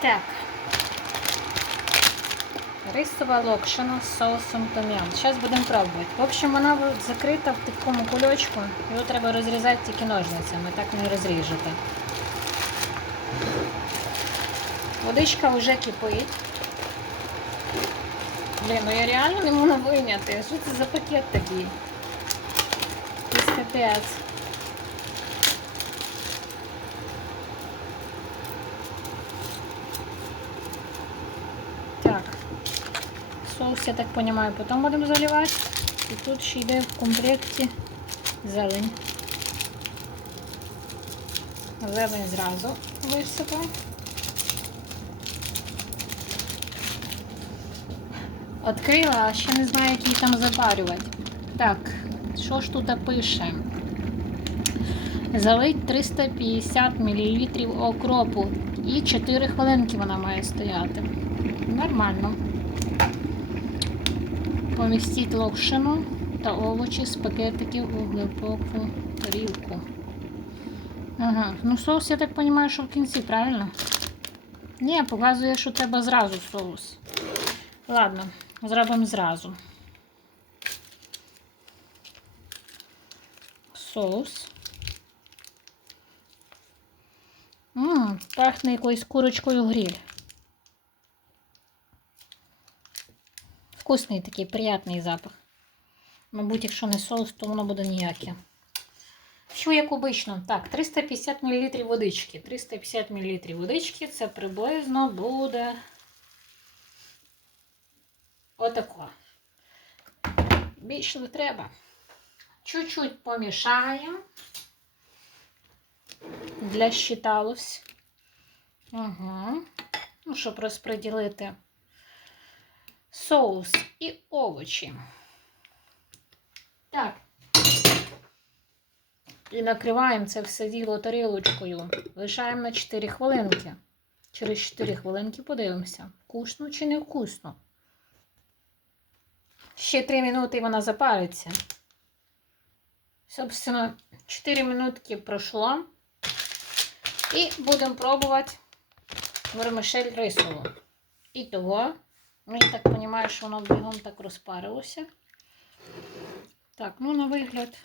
Так. Рисова локшина з соусом том'ям. Зараз будемо пробувати. В общем, вона закрита в такому кульочку. Його треба розрізати тільки ножницями, так не розріжете. Водичка вже кипить. Блін, ну я реально не можу вийняти. Що це за пакет такий? Якийсь капець. Так. Соус, я так понимаю, потім будемо заливати. І тут ще йде в комплекті зелень. Зелень зразу висипаю. Відкрила, а ще не знаю, як її там запарювати. Так, що ж тут пише? Залить 350 мл окропу. І 4 хвилинки вона має стояти. Нормально. Помістіть локшину та овочі з пакетиків у глибоку тарілку. Ага, ну соус, я так розумію, що в кінці, правильно? Ні, показує, що треба зразу соус. Ладно, зробимо зразу. Соус. Ммм, пахне якоюсь курочкою гриль. Вкусний такий, приятний запах. Мабуть, якщо не соус, то воно буде ніяке. Що як обично? Так, 350 мл водички. 350 мл водички це приблизно буде отако. Більше не треба. Чуть-чуть помішаємо. Для щиталось. Угу. Ну, щоб розподілити соус і овочі. Так. І накриваємо це все діло тарілочкою. Лишаємо на 4 хвилинки. Через 4 хвилинки подивимося, вкусно чи не вкусно. Ще 3 минути вона запариться. Собственно, 4 минутки пройшло. І будемо пробувати вермишель рисову. І того, ну, я так розумію, що воно бігом так розпарилося. Так, ну на вигляд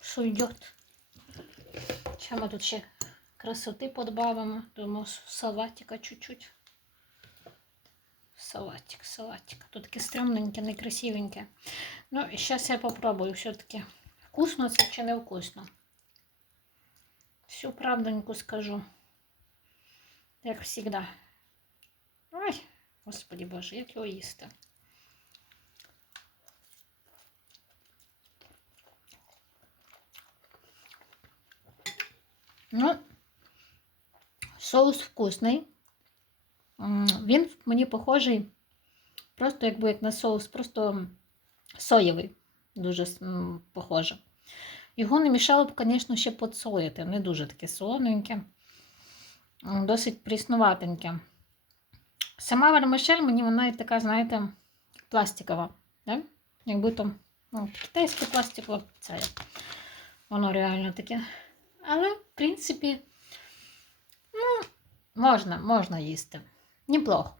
сойдет. Сейчас мы тут ще красоти подбавимо. Думаю, салатика чуть-чуть. Салатик, салатик. Тут таке стрімненьке, некрасивеньке. Ну, і зараз я попробую все-таки. Вкусно це чи не вкусно. Всю правдоньку скажу. Як завжди. Ой, господи боже, як його їсти. Ну, соус вкусний. Він мені похожий, просто якби як на соус, просто соєвий, дуже похоже. Його не мішало б, звісно, ще подсолити. Не дуже таке солоненьке, досить пріснуватеньке. Сама вермишель мені вона і така, знаєте, пластикова. Да? Якби там ну, китайське пластикове, це. Воно реально таке. Але, в принципі, ну, можна, можна їсти. Неплохо.